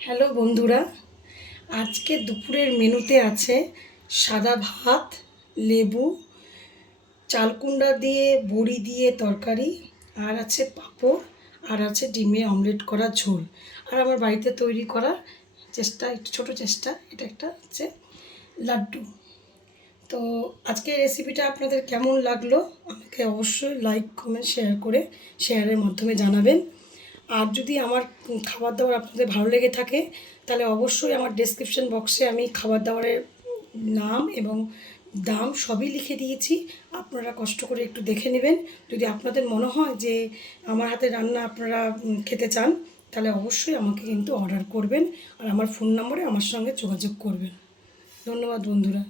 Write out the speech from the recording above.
Hello বন্ধুরা, আজকে দুপুরের মেনুতে আছে সাদা ভাত, লেবু, চালকুমড়া দিয়ে বড়ি দিয়ে তরকারি, আর আছে পাঁপড়, আর আছে ডিমে অমলেট করা ঝোল। আর আমার বাড়িতে তৈরি করা একটু ছোটো চেষ্টা, এটা একটা হচ্ছে লাড্ডু। তো আজকের রেসিপিটা আপনাদের কেমন লাগলো আমাকে অবশ্যই লাইক কমেন্ট শেয়ারের মাধ্যমে জানাবেন। আর যদি আমার খাবার দাবার আপনাদের ভালো লেগে থাকে তাহলে অবশ্যই আমার ডেসক্রিপশন বক্সে আমি খাবার দাবারের নাম এবং দাম সবই লিখে দিয়েছি। আপনারা কষ্ট করে একটু দেখে নেবেন। যদি আপনাদের মনে হয় যে আমার হাতে রান্না আপনারা খেতে চান তাহলে অবশ্যই আমাকে কিন্তু অর্ডার করবেন আর আমার ফোন নম্বরে আমার সঙ্গে যোগাযোগ করবেন। ধন্যবাদ বন্ধুরা।